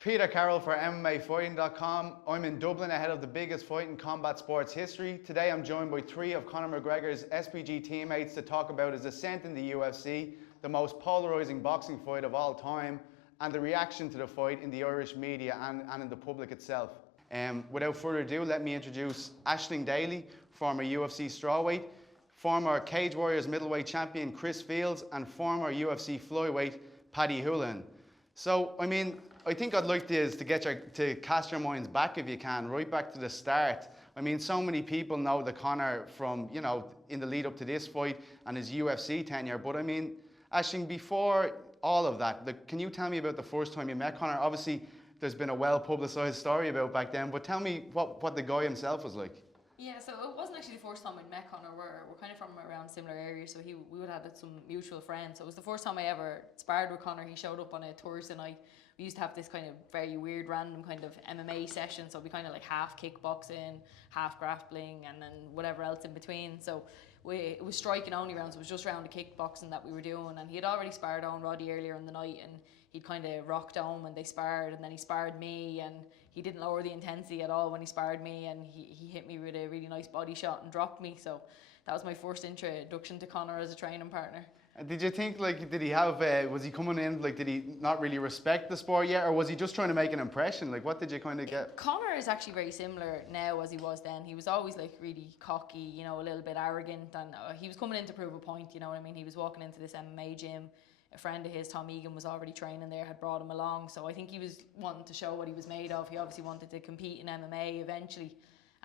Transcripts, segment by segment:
Peter Carroll for MMAfighting.com. I'm in Dublin ahead of the biggest fight in combat sports history. Today I'm joined by three of Conor McGregor's SBG teammates to talk about his ascent in the UFC, the most polarizing boxing fight of all time, and the reaction to the fight in the Irish media and in the public itself. Without further ado, let me introduce Aisling Daly, former UFC strawweight, former Cage Warriors middleweight champion Chris Fields, and former UFC flyweight Paddy Holohan. So, I think I'd like to cast your minds back, if you can, right back to the start. So many people know the Conor from, in the lead up to this fight and his UFC tenure. But Aisling, before all of that, can you tell me about the first time you met Conor? Obviously, there's been a well-publicised story about back then, but tell me what the guy himself was like. Yeah, so it wasn't actually the first time I'd met Conor. We're kind of from around similar areas, so we would have had some mutual friends. So it was the first time I ever sparred with Conor. He showed up on a Thursday night. We used to have this kind of very weird, random kind of MMA session. So it'd be kind of like half kickboxing, half grappling, and then whatever else in between. So it was striking only rounds. It was just round of kickboxing that we were doing, and he had already sparred on Roddy earlier in the night, and he'd kind of rocked on when they sparred, and then he sparred me, and he didn't lower the intensity at all when he sparred me, and he hit me with a really nice body shot and dropped me. So that was my first introduction to Conor as a training partner. And did you think, did he have, was he coming in, did he not really respect the sport yet, or was he just trying to make an impression? What did you kind of get? Conor is actually very similar now as he was then. He was always really cocky, a little bit arrogant, and he was coming in to prove a point, He was walking into this MMA gym. A friend of his, Tom Egan, was already training there, had brought him along. So I think he was wanting to show what he was made of. He obviously wanted to compete in MMA eventually.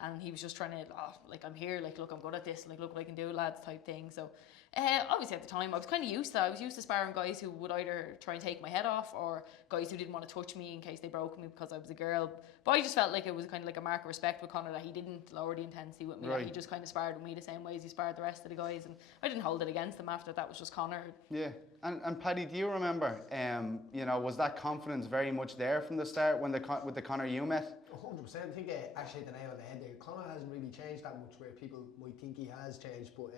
And he was just trying to, I'm here, look, I'm good at this, look what I can do, lads, type thing. So obviously at the time I was kind of used to that. I was used to sparring guys who would either try and take my head off, or guys who didn't want to touch me in case they broke me because I was a girl. But I just felt like it was kind of like a mark of respect with Conor, that he didn't lower the intensity with me. Right. He just kind of sparred with me the same way as he sparred the rest of the guys, and I didn't hold it against him after that. Was just Conor. Yeah, and Paddy, do you remember, was that confidence very much there from the start with the Conor you met? 100%. I think actually the nail on the head there. Conor hasn't really changed that much, where people might think he has changed, but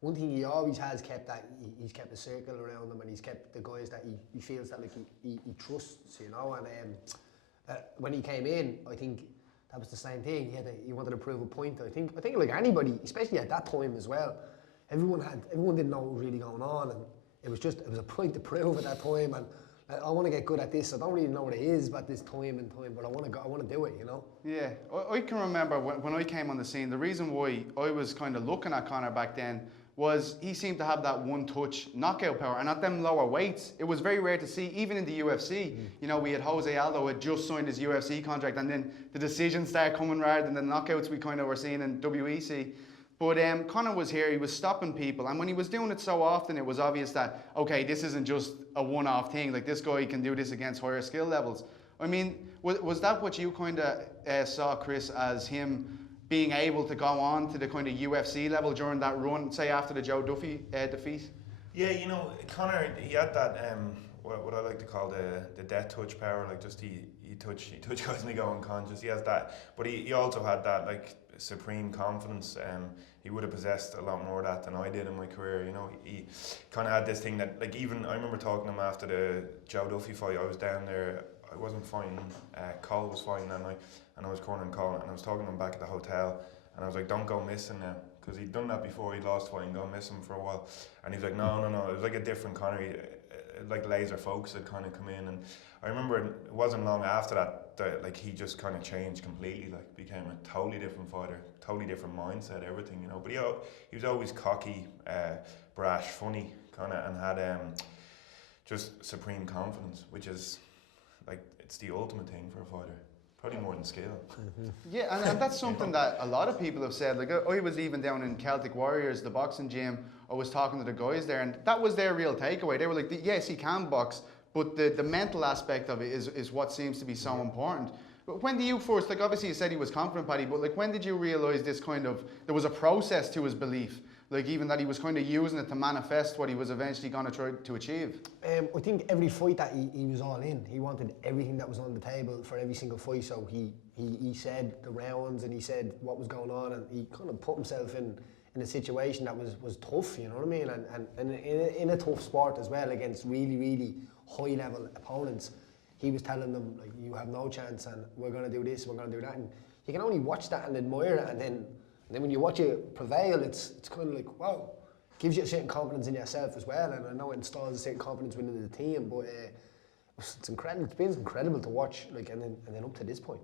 one thing he always has kept, that he's kept a circle around him, and he's kept the guys that he feels that he trusts, and when he came in, I think that was the same thing. He wanted to prove a point. I think like anybody, especially at that time as well, everyone didn't know what was really going on, and it was a point to prove at that time. And I want to get good at this. I don't really know what it is about this time, but I want to do it, Yeah, I can remember when I came on the scene, the reason why I was kind of looking at Conor back then was he seemed to have that one-touch knockout power, and at them lower weights, it was very rare to see, even in the UFC. We had Jose Aldo had just signed his UFC contract, and then the decisions started coming rather than the knockouts we kind of were seeing in WEC. But Conor was here, he was stopping people, and when he was doing it so often, it was obvious that, okay, this isn't just a one-off thing, this guy can do this against higher skill levels. Was that what you kind of saw, Chris, as him being able to go on to the kind of UFC level during that run, say after the Joe Duffy defeat? Yeah, Conor, he had that, what I like to call the death touch power, he touch guys and they go unconscious. He has that, but he also had that supreme confidence. He would have possessed a lot more of that than I did in my career. He kind of had this thing that, even I remember talking to him after the Joe Duffy fight. I was down there. I wasn't fighting. Cole was fighting that night, and I was cornering Cole, and I was talking to him back at the hotel, and I was like, "Don't go missing now," because he'd done that before. He'd lost fighting, go missing for a while, and he's like, "No." It was like a different Conor. Laser focus had kind of come in, and I remember it wasn't long after that he just kind of changed completely, became a totally different fighter, totally different mindset, everything, But he was always cocky, brash, funny, kind of, and had just supreme confidence, which is it's the ultimate thing for a fighter. Probably more than skill. Yeah, and that's something that a lot of people have said. I was even down in Celtic Warriors, the boxing gym. I was talking to the guys there, and that was their real takeaway. They were like, yes, he can box, but the mental aspect of it is what seems to be so important. But when do you first, obviously you said he was confident, Paddy, but when did you realise this there was a process to his belief? Even that he was kind of using it to manifest what he was eventually going to try to achieve? I think every fight that he was all in, he wanted everything that was on the table for every single fight. So he said the rounds, and he said what was going on, and he kind of put himself in a situation that was tough, you know what I mean? And in a tough sport as well, against really, really high level opponents. he was telling them like, you have no chance, and we're going to do this, we're going to do that, and you can only watch that and admire it, and then when you watch it prevail, it's kind of like, wow, gives you a certain confidence in yourself as well, and I know it installs a certain confidence within the team, but it's incredible. It's been incredible to watch, like, and then up to this point.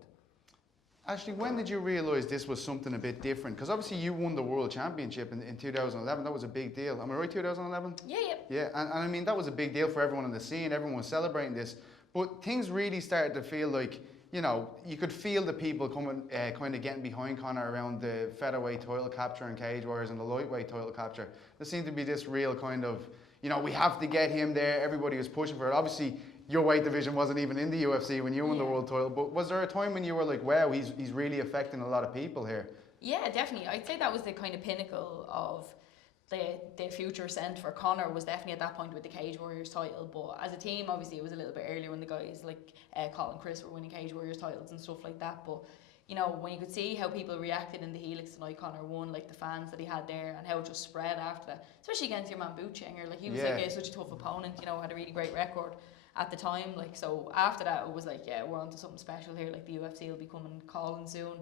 Actually, when did you realise this was something a bit different? Because obviously you won the World Championship in 2011. That was a big deal. Am I right, 2011? Yeah. Yeah, and I mean, that was a big deal for everyone in the scene. Everyone was celebrating this. But things really started to feel like, you know, you could feel the people coming, kind of getting behind Conor around the featherweight title capture and Cage Warriors and the lightweight title capture. There seemed to be this real kind of, you know, we have to get him there. Everybody was pushing for it. Obviously, your weight division wasn't even in the UFC when you won the world title, but was there a time when you were like, wow, he's really affecting a lot of people here? Yeah, definitely. I'd say that was the kind of pinnacle of the future ascent for Conor, was definitely at that point with the Cage Warriors title. But as a team, obviously it was a little bit earlier when the guys like Colin and Chris were winning Cage Warriors titles and stuff like that. But you know, when you could see how people reacted in the Helix tonight, Conor won, like the fans that he had there, and how it just spread after that, especially against your man Bootschinger. Like he was such a tough opponent, you know, had a really great record at the time. Like, so after that it was like, yeah, we're on to something special here, like the UFC will be coming calling soon.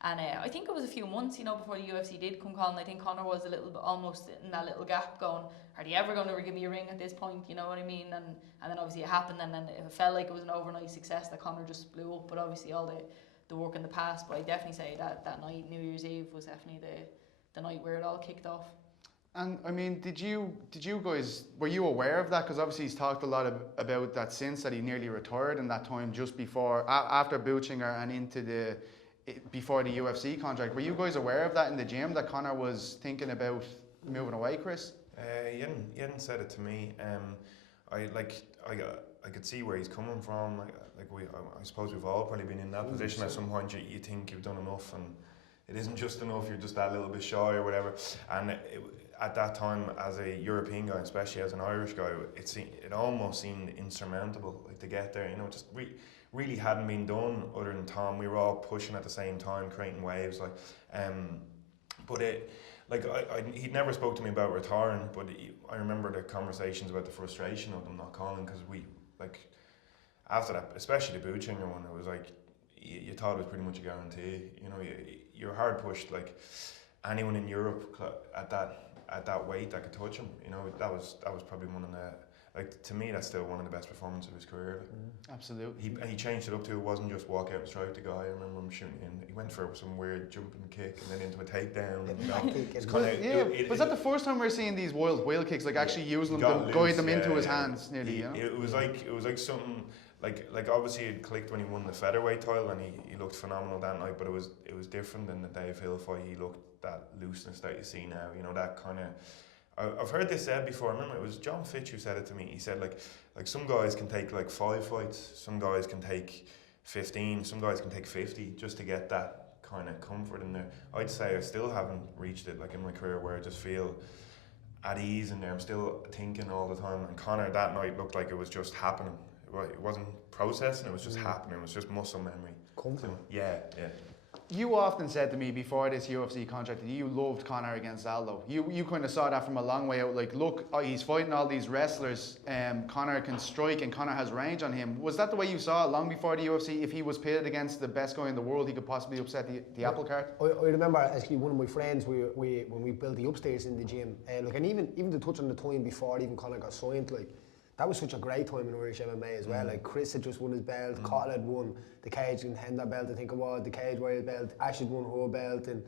And I think it was a few months, you know, before the UFC did come calling. I think Conor was a little bit almost in that little gap going, are they ever going to give me a ring at this point, you know what I mean? And then obviously it happened, and then it felt like it was an overnight success that Conor just blew up. But obviously all the work in the past, but I definitely say that night, New Year's Eve, was definitely the night where it all kicked off. And I mean, did you guys, were you aware of that? Because obviously he's talked a lot about that since, that he nearly retired in that time just before, after Bootschinger and into before the UFC contract. Were you guys aware of that in the gym, that Conor was thinking about moving away, Chris? He hadn't said it to me. I could see where he's coming from. I suppose we've all probably been in that position at some point. You think you've done enough, and it isn't just enough. You're just that little bit shy or whatever. And at that time, as a European guy, especially as an Irish guy, it almost seemed insurmountable, like, to get there. You know, just really hadn't been done other than Tom. We were all pushing at the same time, creating waves. He'd never spoke to me about retiring, but I remember the conversations about the frustration of them not calling, because after that, especially the Bootschinger one, it was like you thought it was pretty much a guarantee. You know, you're hard pushed. Like, anyone in Europe at that weight that could touch him, you know, that was probably one of the, like, to me, that's still one of the best performances of his career. Absolutely. He changed it up too. It wasn't just walk out and strike the guy. I remember him shooting in. He went for some weird jumping kick and then into a takedown. Was that the first time we're seeing these wild wheel kicks, like actually using them to guide them into his hands nearly? You know? It was like something. Like obviously it clicked when he won the featherweight title, and he looked phenomenal that night, but it was different than the Dave Hill fight. He looked that looseness that you see now, you know, that kind of, I've heard this said before. I remember it was John Fitch who said it to me. He said like some guys can take like 5 fights, some guys can take 15, some guys can take 50 just to get that kind of comfort in there. I'd say I still haven't reached it, like, in my career, where I just feel at ease in there. I'm still thinking all the time, and Conor that night looked like it was just happening. It wasn't processing, it was just happening. It was just muscle memory. Comfort. Yeah. You often said to me before this UFC contract that you loved Conor against Aldo. You kind of saw that from a long way out. Like, look, he's fighting all these wrestlers. Conor can strike, and Conor has range on him. Was that the way you saw it long before the UFC? If he was pitted against the best guy in the world, he could possibly upset the apple cart. I remember actually one of my friends. When we built the upstairs in the gym, and even to touch on the time before even Conor got signed, like, that was such a great time in Irish MMA as well. Like, Chris had just won his belt, Cottle had won the Cage Contender belt, I think it was, the Cage Warrior belt, Ash had won her belt, and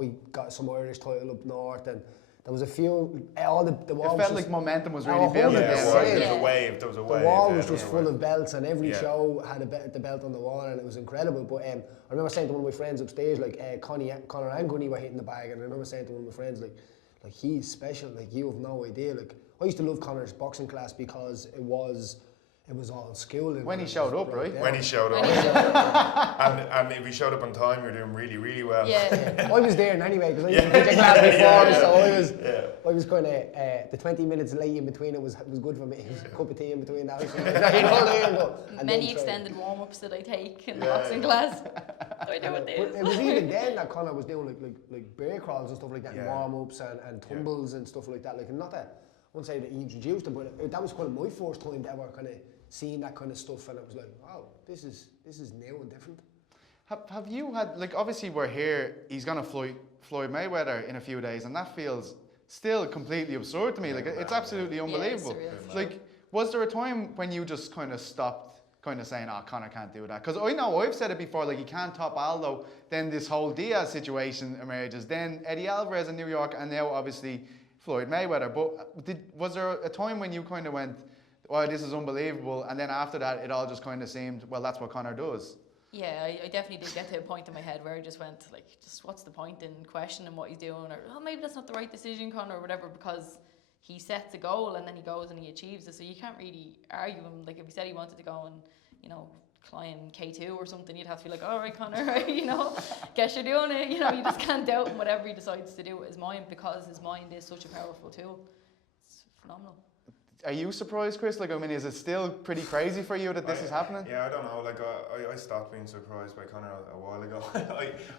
I got some Irish title up north, and there was a few, all the wall. It felt like momentum was really building. There was a wave. The wall was just full of belts, and every show had the belt on the wall, and it was incredible. But I remember saying to one of my friends upstairs, like, Conor and Gunny were hitting the bag, and I remember saying to one of my friends, like he's special, like, you have no idea. Like, I used to love Conor's boxing class because it was all skill. When he showed up, right? When he showed up. and if he showed up on time, you're doing really, really well. Yeah. I was there anyway, because I used to teach a class before, so I was kind of, the 20 minutes late in between it was good for me. It was a cup of tea in between that. You know what I mean? Many extended warm-ups that I take in the boxing class. I know what they is. It was even then that Conor was doing like bear crawls and stuff like that, and warm-ups and tumbles and stuff like that. Like, not that, I wouldn't say that he introduced them, but that was kind of my first time to ever kind of seeing that kind of stuff, and it was like, wow, this is new and different. Have you had, like, obviously we're here, he's going to Floyd Mayweather in a few days, and that feels still completely absurd to me. Like, it's absolutely unbelievable. Like, was there a time when you just kind of stopped kind of saying, oh, Conor can't do that? Because I know I've said it before, like, he can't top Aldo, then this whole Diaz situation emerges, then Eddie Alvarez in New York, and now obviously Floyd Mayweather. But was there a time when you kind of went, oh, this is unbelievable, and then after that it all just kind of seemed, well, that's what Conor does? Yeah, I definitely did get to a point in my head where I just went, like, just what's the point in questioning what he's doing, or oh, maybe that's not the right decision, Conor, or whatever, because he sets a goal and then he goes and he achieves it, so you can't really argue him. Like, if he said he wanted to go and, you know, climb K2 or something, you'd have to be like, all right, Conor, right, you know, guess you're doing it, you know, you just can't doubt him, whatever he decides to do with his mind, because his mind is such a powerful tool. It's phenomenal. Are you surprised, Chris? Like, I mean, is it still pretty crazy for you that this is happening? Yeah, I don't know. Like, I stopped being surprised by Conor a while ago.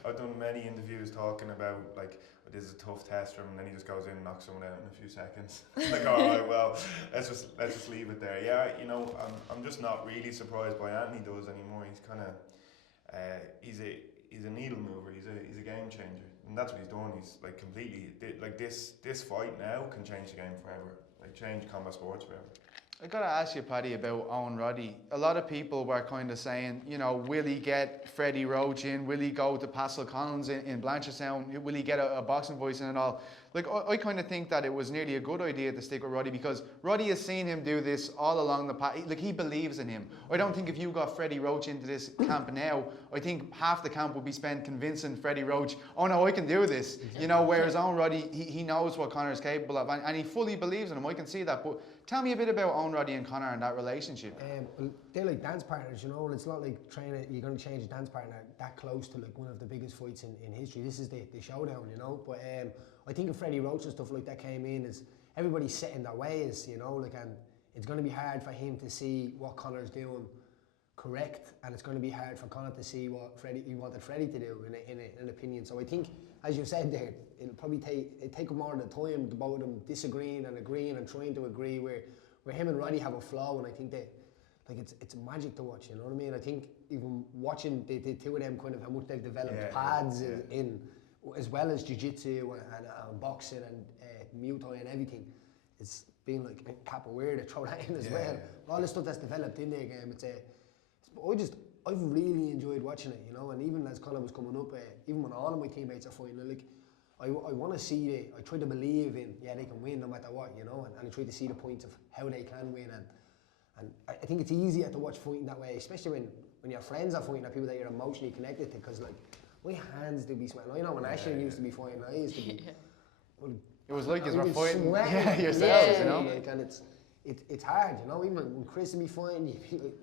I've done many interviews talking about, like, this is a tough test for him, and then he just goes in and knocks someone out in a few seconds. Like, all right, well, let's just leave it there. Yeah, you know, I'm just not really surprised by anything he does anymore. He's kind of, he's a needle mover. He's a game changer, and that's what he's doing. He's like completely, like, this fight now can change the game forever. Like, change combat sports forever. I gotta ask you, Paddy, about Owen Roddy. A lot of people were kind of saying, you know, will he get Freddie Roach in? Will he go to Pascal Collins in Blanchardstown? Will he get a boxing voice in and all? Like, I kind of think that it was nearly a good idea to stick with Roddy, because Roddy has seen him do this all along the path. Like, he believes in him. I don't think if you got Freddie Roach into this camp now, I think half the camp would be spent convincing Freddie Roach, oh no, I can do this. You know, whereas Owen Roddy, he knows what Conor is capable of, and he fully believes in him. I can see that. But tell me a bit about Owen Roddy and Conor and that relationship. They're like dance partners, you know, and it's not like you're going to change a dance partner that close to like one of the biggest fights in history. This is the showdown, you know. But I think if Freddie Roach and stuff like that came in, is everybody's set in their ways, you know, like, and it's going to be hard for him to see what Conor's doing correct, and it's going to be hard for Conor to see what he wanted Freddie to do in an opinion. So I think, as you said there, it'll probably take more than time, the both of them disagreeing and agreeing and trying to agree, where him and Roddy have a flow, and I think that, like, it's magic to watch, you know what I mean? I think even watching the two of them, kind of how much they've developed pads in as well as jiu-jitsu and boxing and Muay Thai and everything, it's been like a capoeira to throw that in as well. All the stuff that's developed in their game, I've really enjoyed watching it, you know. And even as Conor was coming up, even when all of my teammates are fighting, like, I want to see it. I try to believe in, they can win no matter what, you know, and I try to see the points of how they can win, and I think it's easier to watch fighting that way, especially when your friends are fighting, or people that you're emotionally connected to, because, like, my hands do be sweating. I know when Aisling used to be fighting, I used to be. Well, it was like you were fighting yourselves, you know. Like, and it's hard, you know. Even when Chris would be fighting, you'd be like,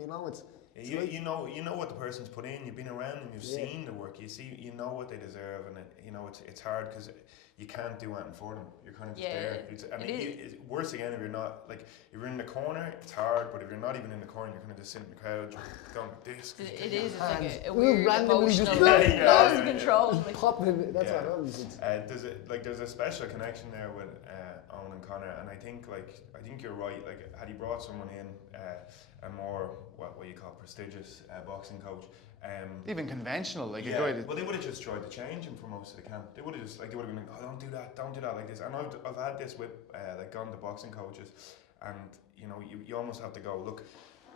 you know, it's. You know what the person's put in. You've been around them. You've seen the work. You know what they deserve, and you know it's hard because you can't do anything for them. You're kind of just there. It's worse again if you're not, like, if you're in the corner, it's hard. But if you're not even in the corner, you're kind of just sitting in the crowd, going like this. It is. It's like a weird emotional loss of control. That's what happens. There's a special connection there with Owen and Conor, and I think you're right. Like, had he brought someone in, a more what you call prestigious boxing coach, even conventional, like, well, they would have just tried to change him for most of the camp. They would have been like, oh, don't do that like this. And I've had this with like, gone to boxing coaches, and you know, you almost have to go, look,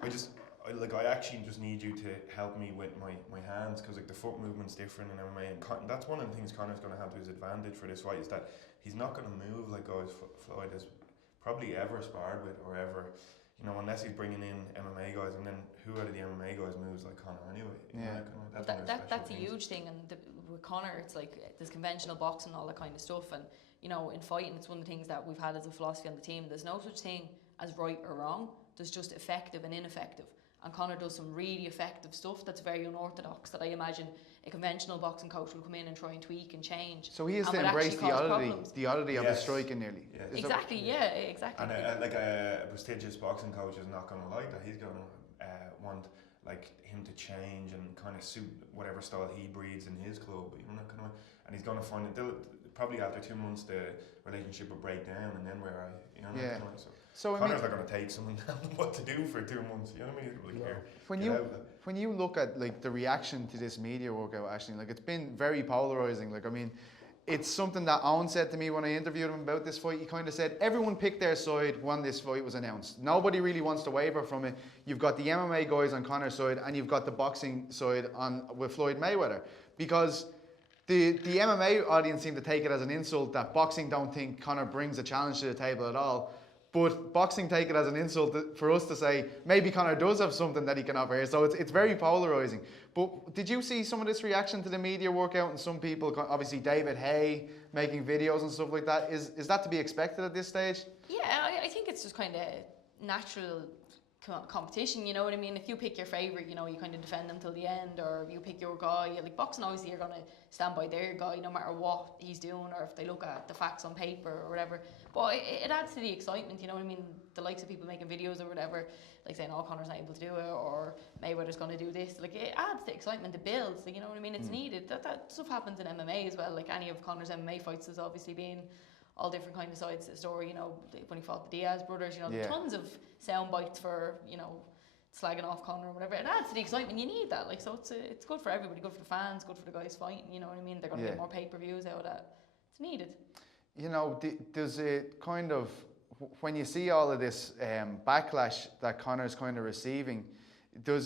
I actually just need you to help me with my hands, because, like, the foot movement's different in MMA, and that's one of the things Conor's going to have to his advantage for this fight, is that he's not going to move like guys Floyd has probably ever sparred with, or ever, you know, unless he's bringing in MMA guys, and then who out of the MMA guys moves like Conor anyway? That's a huge thing, and with Conor, it's like there's conventional boxing and all that kind of stuff, and, you know, in fighting, it's one of the things that we've had as a philosophy on the team. There's no such thing as right or wrong. There's just effective and ineffective. And Conor does some really effective stuff that's very unorthodox, that I imagine a conventional boxing coach will come in and try and tweak and change. So he has to embrace the oddity of his striking nearly. Yes. Exactly. And a prestigious boxing coach is not going to like that. He's going to want, like, him to change and kind of suit whatever style he breeds in his club. You know, and he's going to find it. Probably after 2 months, the relationship will break down, and then where are you? You know. So Conor's not going to take someone telling them what to do for 2 months. You know what I mean? Like, Yeah. When you look at like the reaction to this media workout, Aisling, like it's been very polarizing. Like I mean, it's something that Owen said to me when I interviewed him about this fight. He kind of said everyone picked their side when this fight was announced. Nobody really wants to waver from it. You've got the MMA guys on Conor's side, and you've got the boxing side on with Floyd Mayweather, because the MMA audience seem to take it as an insult that boxing don't think Conor brings a challenge to the table at all. But boxing take it as an insult for us to say maybe Conor does have something that he can offer here. So it's very polarising. But did you see some of this reaction to the media workout, and some people, obviously David Hay making videos and stuff like that? Is that to be expected at this stage? Yeah, I think it's just kind of natural competition, you know what I mean? If you pick your favourite, you know, you kind of defend them till the end, or you pick your guy. Like boxing, obviously you're going to stand by their guy no matter what he's doing, or if they look at the facts on paper or whatever. But it adds to the excitement, you know what I mean? The likes of people making videos or whatever, like saying, oh, Conor's not able to do it, or Mayweather's going to do this. Like, it adds to excitement, it builds, like, you know what I mean? It's needed. That stuff happens in MMA as well. Like, any of Conor's MMA fights has obviously been all different kind of sides to the story, you know, when he fought the Diaz brothers, you know, tons of sound bites for, you know, slagging off Conor or whatever. It adds to the excitement. You need that, like, so it's good for everybody, good for the fans, good for the guys fighting, you know what I mean? They're going to get more pay-per-views out of that. It's needed. You know, does it kind of, when you see all of this backlash that Conor's kind of receiving, do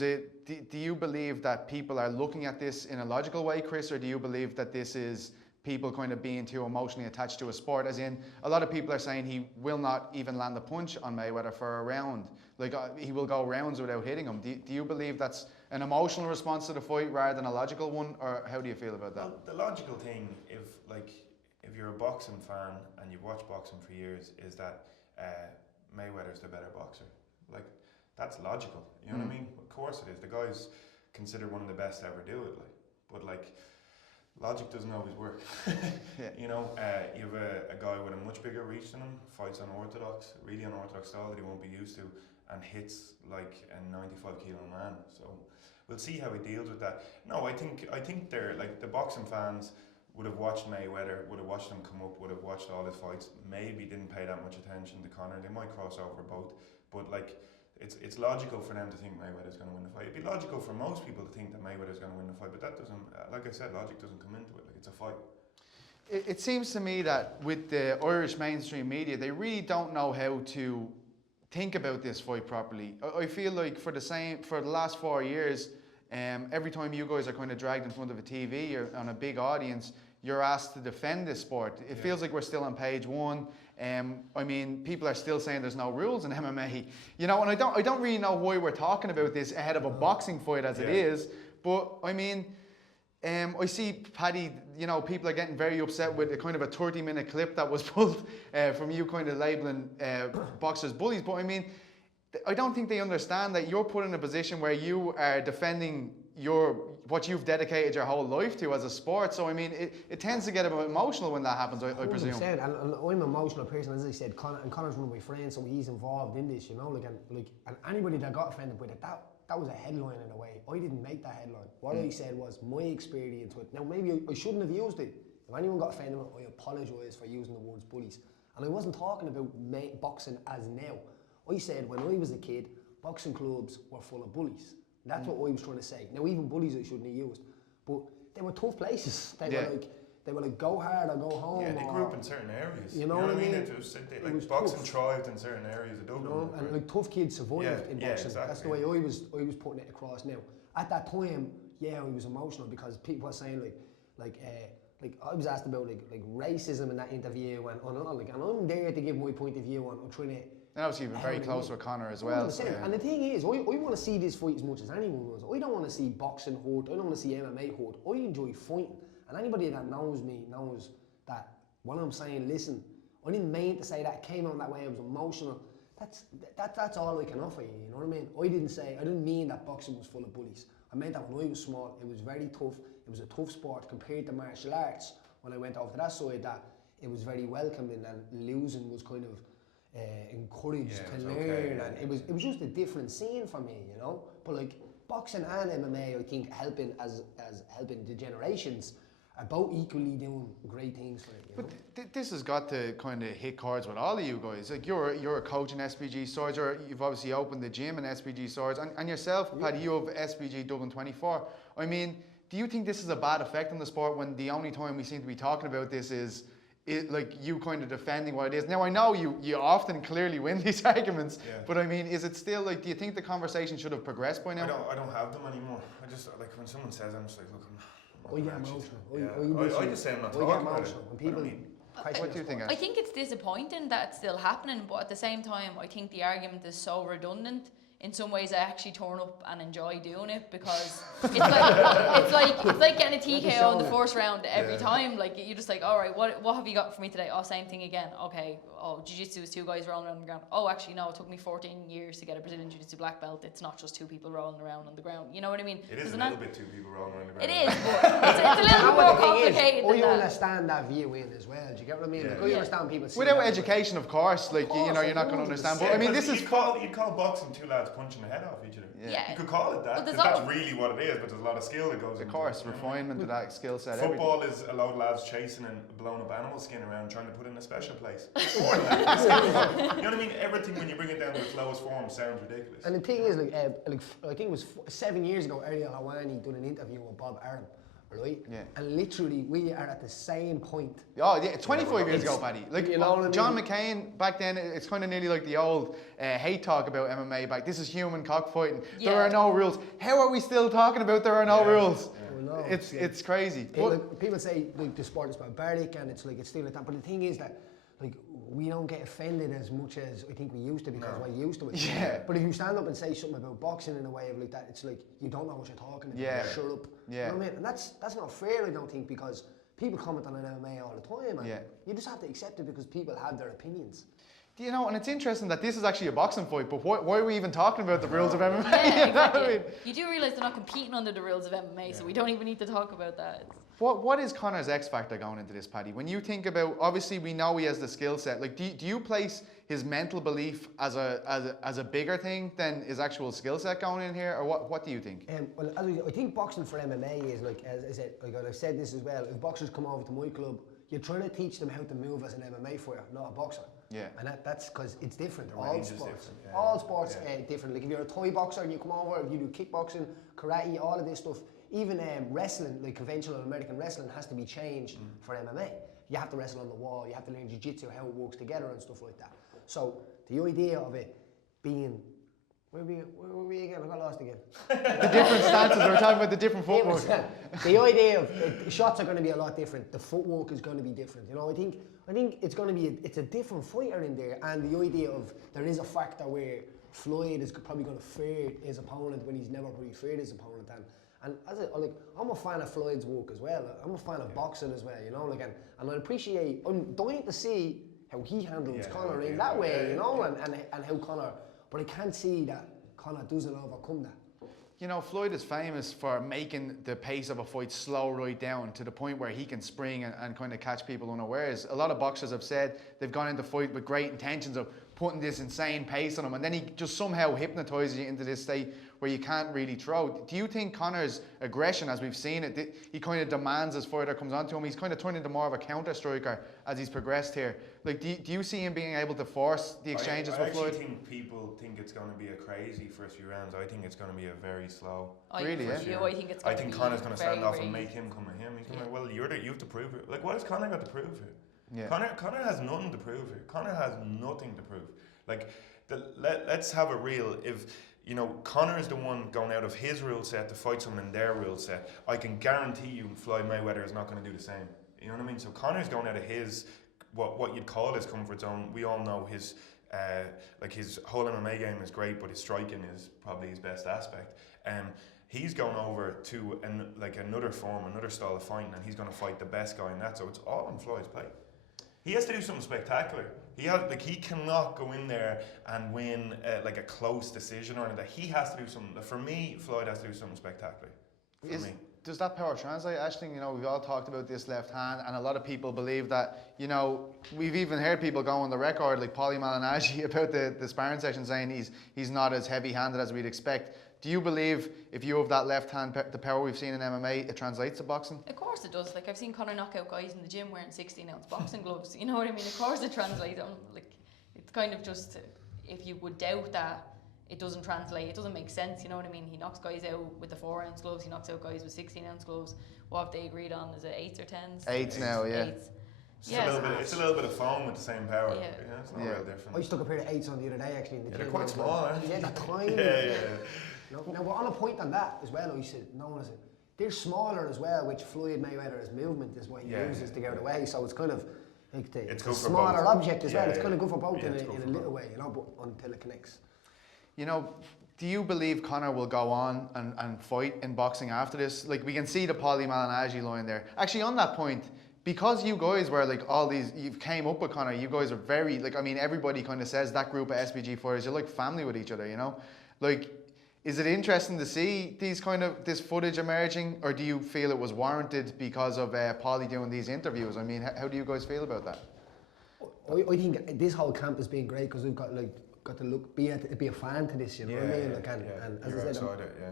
you believe that people are looking at this in a logical way, Chris, or do you believe that this is people kind of being too emotionally attached to a sport? As in, a lot of people are saying he will not even land a punch on Mayweather for a round. Like, he will go rounds without hitting him. Do you believe that's an emotional response to the fight rather than a logical one, or how do you feel about that? Well, the logical thing, if you're a boxing fan and you've watched boxing for years, is that Mayweather's the better boxer. Like, that's logical. You know what I mean? Of course it is. The guy's considered one of the best to ever do it. Like, but like, logic doesn't always work. You know, you have a guy with a much bigger reach than him, fights really unorthodox style that he won't be used to, and hits like a 95 kilo man. So we'll see how he deals with that. No, I think they're like, the boxing fans would have watched Mayweather, would have watched him come up, would have watched all his fights, maybe didn't pay that much attention to Conor. They might cross over both, but like, it's logical for them to think Mayweather's going to win the fight. It'd be logical for most people to think that Mayweather's going to win the fight, but that doesn't, like I said, logic doesn't come into it. Like, it's a fight. It seems to me that with the Irish mainstream media, they really don't know how to think about this fight properly. I feel like for the last 4 years, every time you guys are kind of dragged in front of a TV or on a big audience, you're asked to defend this sport. It feels like we're still on page one. I mean, people are still saying there's no rules in MMA. You know, and I don't really know why we're talking about this ahead of a boxing fight as it is. But I mean, I see Paddy, you know, people are getting very upset with a kind of a 30-minute clip that was pulled from you kind of labelling boxers bullies. But I mean, I don't think they understand that you're put in a position where you are defending what you've dedicated your whole life to as a sport. So I mean, it tends to get a bit emotional when that happens, I presume. 100%, and I'm an emotional person, as I said. Conor's one of my friends, so he's involved in this, you know. And anybody that got offended with it, that was a headline in a way. I didn't make that headline. What I said was my experience with. Now maybe I shouldn't have used it. If anyone got offended, I apologise for using the words bullies. And I wasn't talking about boxing as now. I said when I was a kid, boxing clubs were full of bullies. That's what I was trying to say. Now, even bullies I shouldn't have used, but they were tough places. They were like go hard or go home. Yeah, they grew up in certain areas. You know what I mean? It was boxing thrived in certain areas of Dublin. You know, and like tough kids survived in boxing. Exactly. That's the way I was putting it across. Now, at that time, I was emotional because people were saying like I was asked about like racism in that interview and I'm there to give my point of view on trying to. And obviously, you've been very close with Conor as well. So, And the thing is, I want to see this fight as much as anyone does. I don't want to see boxing hurt. I don't want to see MMA hurt. I enjoy fighting. And anybody that knows me knows that what I'm saying, listen, I didn't mean to say that. It came out that way. I was emotional. That's all I can offer you, you know what I mean? I didn't mean that boxing was full of bullies. I meant that when I was small, it was very tough. It was a tough sport compared to martial arts. When I went over to that side, that it was very welcoming and losing was kind of encouraged to learn, and it was just a different scene for me, you know. But like boxing and MMA, I think helping the generations are both equally doing great things for it. You know? But this has got to kind of hit chords with all of you guys. Like you're a coach in SBG Swords, you've obviously opened the gym in SBG Swords, and yourself, Paddy, you have SBG Dublin 24. I mean, do you think this is a bad effect on the sport when the only time we seem to be talking about this is like you kind of defending what it is? Now I know you often clearly win these arguments, but I mean, is it still like? Do you think the conversation should have progressed by now? I don't have them anymore. I just like when someone says, I'm just like, look, I get emotional. I just say I'm not talking about it. When people, what do you think? I think it's disappointing that it's still happening, but at the same time, I think the argument is so redundant. In some ways, I actually turn up and enjoy doing it because it's like getting a TKO in the first round every time. Like you're just like, all right, what have you got for me today? Oh, same thing again. Okay. Oh, jiu-jitsu is 2 guys rolling around the ground. Oh, actually, no, it took me 14 years to get a Brazilian jiu-jitsu black belt. It's not just 2 people rolling around on the ground. You know what I mean? It is a little bit 2 people rolling around the ground. It is, but it's a little bit more complicated than I that. understand that view in as well. Do you get what I mean? Yeah. Like, I understand people. Without education, of course, like you know, you're not going to understand. But I mean, this is you'd call boxing 2 lads punching the head off each other. Yeah. You could call it that, because that's really what it is, but there's a lot of skill that goes into it. Of course, refinement to that skill set. Football is a load of lads chasing and blowing up animal skin around trying to put in a special place. You know what I mean? Everything, when you bring it down to its lowest form, sounds ridiculous. And the thing is, like I think it was 7 years ago, Ariel Helwani did an interview with Bob Arum. Right? Yeah. And literally, we are at the same point. Oh, yeah, 25 years ago, Paddy. Like, you know what I mean? John McCain, back then, it's kind of nearly like the old hate talk about MMA back. This is human cockfighting. Yeah. There are no rules. How are we still talking about there are no rules? Yeah. Well, no, it's crazy. Like, people say like, the sport is barbaric and it's still like that. But the thing is that like we don't get offended as much as I think we used to because we're used to it. Yeah. But if you stand up and say something about boxing in a way of like that, it's like you don't know what you're talking about. Yeah. Shut up. Yeah. You know what I mean? And that's not fair, I don't think, because people comment on MMA all the time, and you just have to accept it because people have their opinions. You know, and it's interesting that this is actually a boxing fight, but why are we even talking about the rules of MMA? Yeah, you know what I mean? You do realise they're not competing under the rules of MMA, so we don't even need to talk about that. What is Conor's X factor going into this, Paddy? When you think about, obviously we know he has the skill set. Like, do you place his mental belief as a bigger thing than his actual skill set going in here, or what do you think? Well, I think boxing for MMA is like, as I said, like I've said this as well. If boxers come over to my club, you're trying to teach them how to move as an MMA fighter, not a boxer. Yeah. And that's because it's different. All sports. All sports are different. Like if you're a Thai boxer and you come over, if you do kickboxing, karate, all of this stuff, even wrestling, like conventional American wrestling, has to be changed for MMA. You have to wrestle on the wall, you have to learn jiu-jitsu, how it works together and stuff like that. So the idea of it being, where were we again? I got lost again. The different stances, we're talking about the different footwork. The idea of the shots are going to be a lot different. The footwork is going to be different. You know, I think it's going to be it's a different fighter in there, and the idea of there is a factor where Floyd is probably going to fear his opponent when he's never really feared his opponent. And I'm a fan of Floyd's work as well. I'm a fan of boxing as well. You know, like and I appreciate. I'm dying to see how he handles Conor in that way. You know, and how Conor. But I can't see that Conor doesn't overcome that. You know, Floyd is famous for making the pace of a fight slow right down to the point where he can spring and kind of catch people unawares. A lot of boxers have said they've gone into fight with great intentions of putting this insane pace on him, and then he just somehow hypnotizes you into this state where you can't really throw. Do you think Conor's aggression, as we've seen it, he kind of demands as fighter comes onto him, he's kind of turned into more of a counter striker as he's progressed here? Like, do you see him being able to force the exchanges with Floyd? I actually think people think it's going to be a crazy first few rounds. I think it's going to be a very slow. Really? I think Conor's going to stand off and make him come at him. He's going to well, you have to prove it. Like, what has Conor got to prove here? Yeah. Conor has nothing to prove here. Conor has nothing to prove. Like, let's have it real. If you know Conor is the one going out of his rule set to fight someone in their rule set, I can guarantee you Floyd Mayweather is not going to do the same. You know what I mean? So Conor's going out of his what you'd call his comfort zone. We all know his his whole MMA game is great, but his striking is probably his best aspect. He's going over to another form, another style of fighting, and he's going to fight the best guy in that. So it's all on Floyd's plate. He has to do something spectacular. He cannot go in there and win a close decision or anything. He has to do something. For me, Floyd has to do something spectacular. Does that power translate, Aisling? You know, we've all talked about this left hand, and a lot of people believe that, you know, we've even heard people go on the record, like Paulie Malignaggi, about the sparring session saying he's not as heavy-handed as we'd expect. Do you believe if you have that left hand, the power we've seen in MMA, it translates to boxing? Of course it does. Like I've seen Conor knock out guys in the gym wearing 16-ounce boxing gloves. You know what I mean? Of course it translates. Like it's kind of just if you would doubt that, it doesn't translate. It doesn't make sense. You know what I mean? He knocks guys out with the 4-ounce gloves. He knocks out guys with 16-ounce gloves. What have they agreed on? Is it 8s or 10s? 8s now, yeah. 8s. It's a little bit of foam with the same power. Yeah. It's not real different. I stuck a pair of 8s on the other day actually in the gym. They're quite small, aren't they? Yeah, they're tiny. Now, we're on a point on that as well. I said, they're smaller as well, which Floyd Mayweather's movement is what he uses to get out of the way. So it's kind of like it's a smaller object as well. It's kind of good for both in a little both. way, but until it connects. Do you believe Conor will go on and fight in boxing after this? Like, we can see the Paulie Malignaggi line there. Actually, on that point, because you guys were like you came up with Conor, you guys are very, everybody kind of says that group of SBG fighters, you're like family with each other, Like, is it interesting to see this footage emerging, or do you feel it was warranted because of Paulie doing these interviews? I mean, how do you guys feel about that? I think this whole camp has been great because we've got to be a fan to this, you know what I mean? And as I said,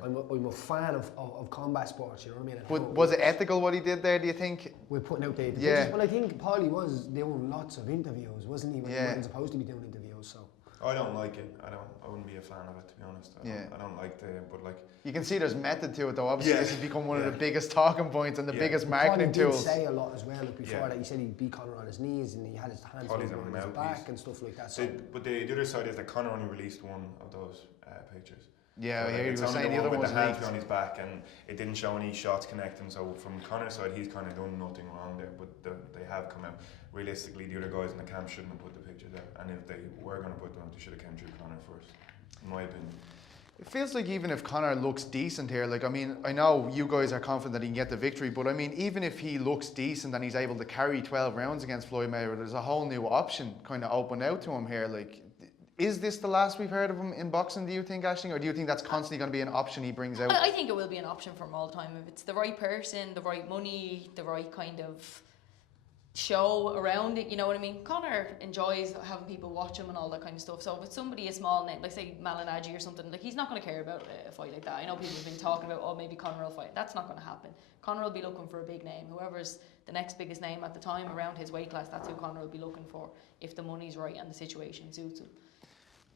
I'm a fan of combat sports, you know what I mean? But was it ethical what he did there, do you think? We're putting out the pictures. Well, I think Paulie was doing lots of interviews, wasn't he? When he wasn't supposed to be doing interviews, so. I don't like it. I wouldn't be a fan of it, to be honest. I don't like but like. You can see there's method to it though. Obviously this has become one of the biggest talking points and the biggest marketing tools. He did say a lot as well before that. He said he'd beat Conor on his knees and he had his hands on his back and stuff like that. But the other side is that Conor only released one of those pictures. Yeah, so he was saying the other one was with the hands on his back and it didn't show any shots connecting. So from Conor's side, he's kind of done nothing wrong there. But they have come out. Realistically, the other guys in the camp shouldn't have put the picture there. And if they were going to put them, they should have come through Conor first, in my opinion. It feels like even if Conor looks decent here, I know you guys are confident that he can get the victory, but I mean, even if he looks decent and he's able to carry 12 rounds against Floyd Mayweather, there's a whole new option kind of opened out to him here. Is this the last we've heard of him in boxing, do you think, Aisling? Or do you think that's constantly going to be an option he brings out? I think it will be an option for him all the time. If it's the right person, the right money, the right kind of show around it, you know what I mean? Conor enjoys having people watch him and all that kind of stuff. So if it's somebody a small name, like say Malignaggi or something, he's not going to care about a fight like that. I know people have been talking about, maybe Conor will fight. That's not going to happen. Conor will be looking for a big name. Whoever's the next biggest name at the time around his weight class, that's who Conor will be looking for if the money's right and the situation suits him.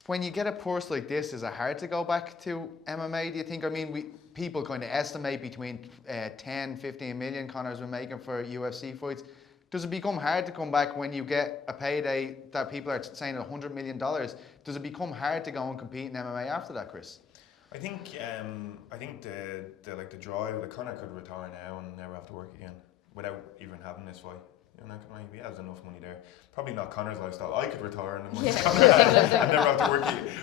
When you get a purse like this, is it hard to go back to MMA, do you think? I mean, people kind of estimate between 10, 15 million Conor's been making for UFC fights. Does it become hard to come back when you get a payday that people are saying $100 million? Does it become hard to go and compete in MMA after that, Chris? I think the drive, that Conor could retire now and never have to work again without even having this fight. He has enough money there. Probably not Conor's lifestyle. I could retire and and never have to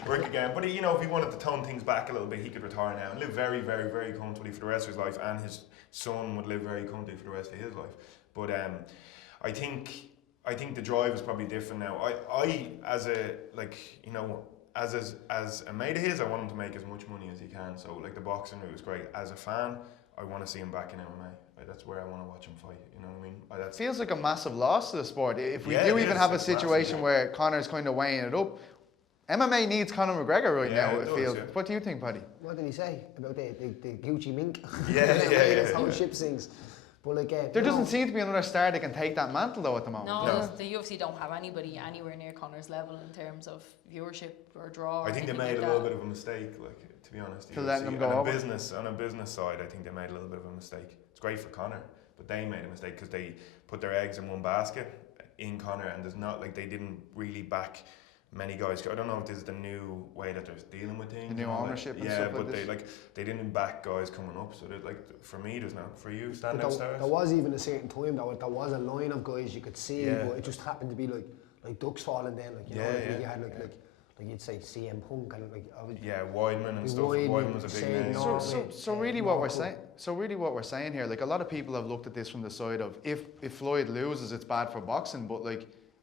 work again. But if he wanted to tone things back a little bit, he could retire now and live very, very, very comfortably for the rest of his life, and his son would live very comfortably for the rest of his life. But I think the drive is probably different now. I as a mate of his, I want him to make as much money as he can. So the boxing route is great. As a fan, I want to see him back in MMA. That's where I want to watch him fight. You know what I mean? That feels like a massive loss to the sport. If we do even have a situation where Conor's kind of weighing it up, MMA needs Conor McGregor right now. It feels. Yeah. What do you think, Paddy? What did he say about the Gucci mink? Yeah. How ship sings. But there doesn't seem to be another star that can take that mantle though at the moment. No, the UFC don't have anybody anywhere near Conor's level in terms of viewership or draw. I think they made a little bit of a mistake, to be honest. To letting them go on a business side, I think they made a little bit of a mistake. It's great for Conor, but they made a mistake because they put their eggs in one basket in Conor, and there's not they didn't really back many guys. I don't know if this is the new way that they're dealing with things. The new ownership and stuff like this. But they didn't back guys coming up. So for me, there's not. For you, standout stars. There was even a certain time there was a line of guys you could see, but it just happened to be like ducks falling down. You had you'd say CM Punk and Weidman and stuff. Weidman was a big name. So really what we're saying here, a lot of people have looked at this from the side of if Floyd loses, it's bad for boxing, but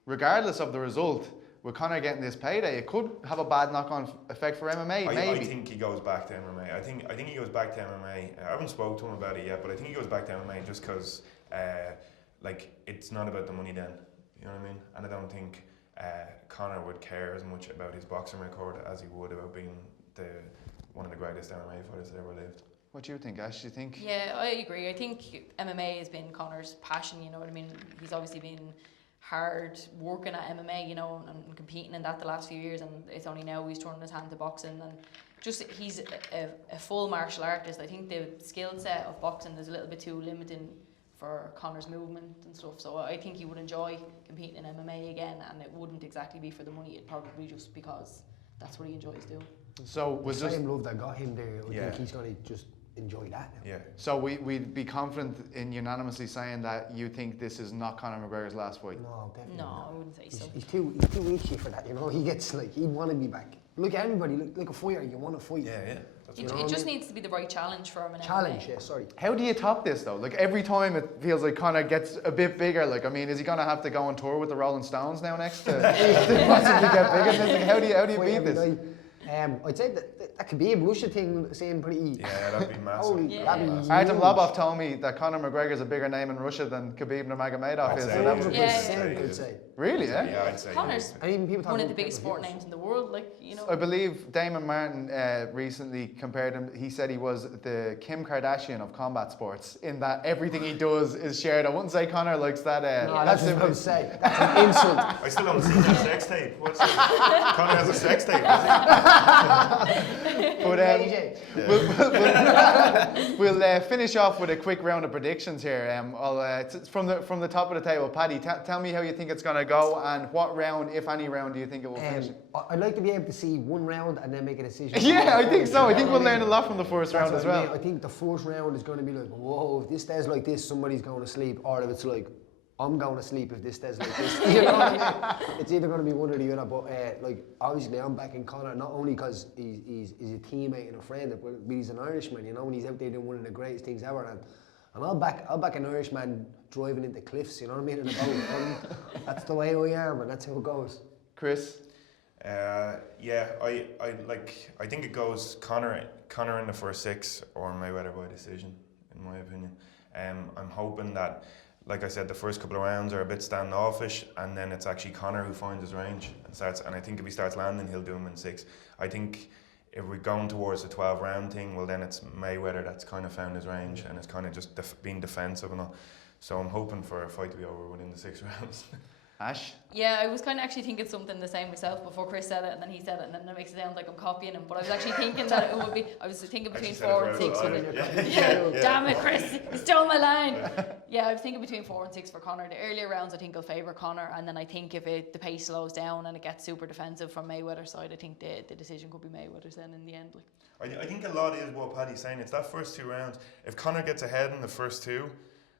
regardless of the result, with Conor getting this payday, it could have a bad knock-on effect for MMA. Maybe. I think he goes back to MMA. I think he goes back to MMA. I haven't spoke to him about it yet, but I think he goes back to MMA just because, it's not about the money then. You know what I mean? And I don't think Conor would care as much about his boxing record as he would about being one of the greatest MMA fighters that ever lived. What do you think, Ash? Do you think? Yeah, I agree. I think MMA has been Conor's passion, you know what I mean? He's obviously been hard working at MMA, you know, and competing in that the last few years, and it's only now he's turning his hand to boxing, and just he's a full martial artist. I think the skill set of boxing is a little bit too limiting for Conor's movement and stuff, so I think he would enjoy competing in MMA again, and it wouldn't exactly be for the money, it'd probably just because that's what he enjoys doing. So was the just same love that got him there, I Yeah. think he's going to just enjoy that now. Yeah. so we'd be confident in unanimously saying that you think this is not Conor McGregor's last fight. No, definitely No, not. I wouldn't say so. He's too itchy for that, you know. He gets like, he'd want to be back. Look at everybody, like a fighter, you want to fight. Yeah, yeah. That's It, what know it what I just mean? needs to be the right challenge for him in Challenge, MMA. yeah, sorry. How do you top this though? Like every time it feels like Conor gets a bit bigger. Like I mean, is he gonna have to go on tour with the Rolling Stones now next to possibly get bigger? Like, how do you Fight beat every this? night. I'd say that Khabib Russia thing seemed pretty. Yeah, that'd be massive. Holy, Yeah. that'd be Artem huge. Lobov told me that Conor McGregor's a bigger name in Russia than Khabib Nurmagomedov I'd is. say So that was, 100%, Yeah. I'd say. really, yeah? Yeah, I'd say. Conor's And even people talk one of the about biggest sport pay-per-views. names in the world, like, you know. I believe Damon Martin recently compared him. He said he was the Kim Kardashian of combat sports in that everything he does is shared. I wouldn't say Conor likes that. No, that that's what I similar- would say. That's an insult. I still don't see that sex tape. What's it? Conor has a sex tape. Does But AJ. we'll finish off with a quick round of predictions here. From the top of the table, Paddy, tell me how you think it's going to go and what round, if any round, do you think it will finish? I'd like to be able to see one round and then make a decision. Yeah, I think so. I think we'll learn a lot from the first round as That's what I mean. well. I think the first round is going to be like, whoa, if this stays like this, somebody's going to sleep. Or if it's like, I'm going to sleep if this stays like this. You know what I mean? It's either going to be one or the other. But like, obviously, I'm backing Conor not only because he's a teammate and a friend, but he's an Irishman, you know, and he's out there doing one of the greatest things ever. And I'll back an Irishman driving into cliffs, you know what I mean, in a boat. That's the way I am, and that's how it goes. Chris? Yeah, I think it goes Conor in the first 6 or Mayweather by decision, in my opinion. I'm hoping that, like I said, the first couple of rounds are a bit standoffish, and then it's actually Conor who finds his range and starts. And I think if he starts landing, he'll do him in 6. I think if we're going towards the 12-round thing, well, then it's Mayweather that's kind of found his range and it's kind of just being defensive and all. So I'm hoping for a fight to be over within the 6 rounds. Ash? Yeah, I was kind of actually thinking something the same myself before Chris said it, and then he said it, and then it makes it sound like I'm copying him. But I was actually thinking that it would be. I was thinking between Actually 4 and said it 6. right With it. away. Yeah. Damn it, Chris! You stole my line. Yeah, I was thinking between 4 and 6 for Conor. The earlier rounds, I think, will favour Conor, and then I think if the pace slows down and it gets super defensive from Mayweather's side, I think the decision could be Mayweather's then in the end. Like. I think a lot is what Paddy's saying. It's that first 2 rounds. If Conor gets ahead in the first 2,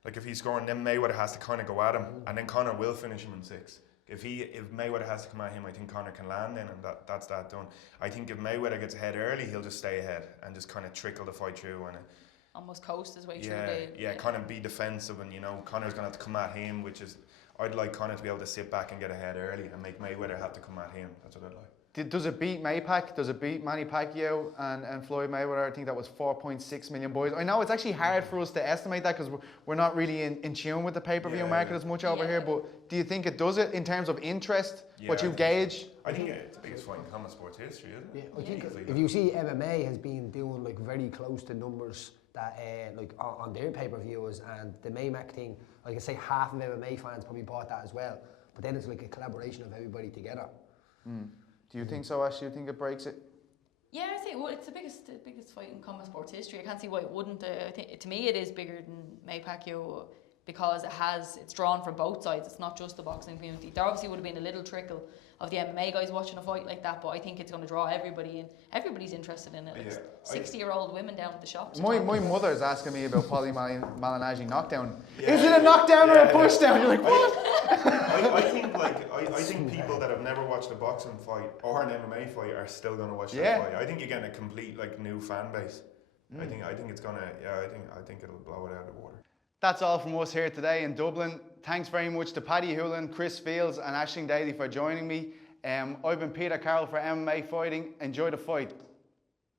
like if he's scoring, then Mayweather has to kind of go at him, and then Conor will finish him in 6. If Mayweather has to come at him, I think Conor can land in, and that's that done. I think if Mayweather gets ahead early, he'll just stay ahead and just kind of trickle the fight through and Almost coast his way through kind of be defensive, and Conor's gonna have to come at him, which is I'd like Conor to be able to sit back and get ahead early and make Mayweather have to come at him. That's what I'd like. Does it beat Maypac? Does it beat Manny Pacquiao and Floyd Mayweather? I think that was 4.6 million boys. I know it's actually hard for us to estimate that because we're not really in tune with the pay-per-view market as much over here, but do you think it does it in terms of interest? What you gauge? I think it's the biggest fight in combat sports history, isn't it? Yeah, I think if you see MMA has been doing like very close to numbers that like on their pay-per-views, and the Maymac thing, like I say, half of MMA fans probably bought that as well. But then it's like a collaboration of everybody together. Do you think so, Ash? Do you think it breaks it? Yeah, I think it's the biggest fight in combat sports history. I can't see why it wouldn't. I think to me it is bigger than May Pacquiao because it's drawn from both sides. It's not just the boxing community. There obviously would have been a little trickle of the MMA guys watching a fight like that, but I think it's going to draw everybody in. Everybody's interested in it. Like 60-year-old women down at the shops. My mother's asking me about Paulie Malignaggi knockdown. Is it a knockdown or a pushdown? You're like, what? I think people that have never watched a boxing fight or an MMA fight are still going to watch that fight. I think you're getting a complete new fan base. I think it's gonna. I think it'll blow it out of the water. That's all from us here today in Dublin. Thanks very much to Paddy Holohan, Chris Fields and Aisling Daly for joining me. I've been Peter Carroll for MMA Fighting. Enjoy the fight.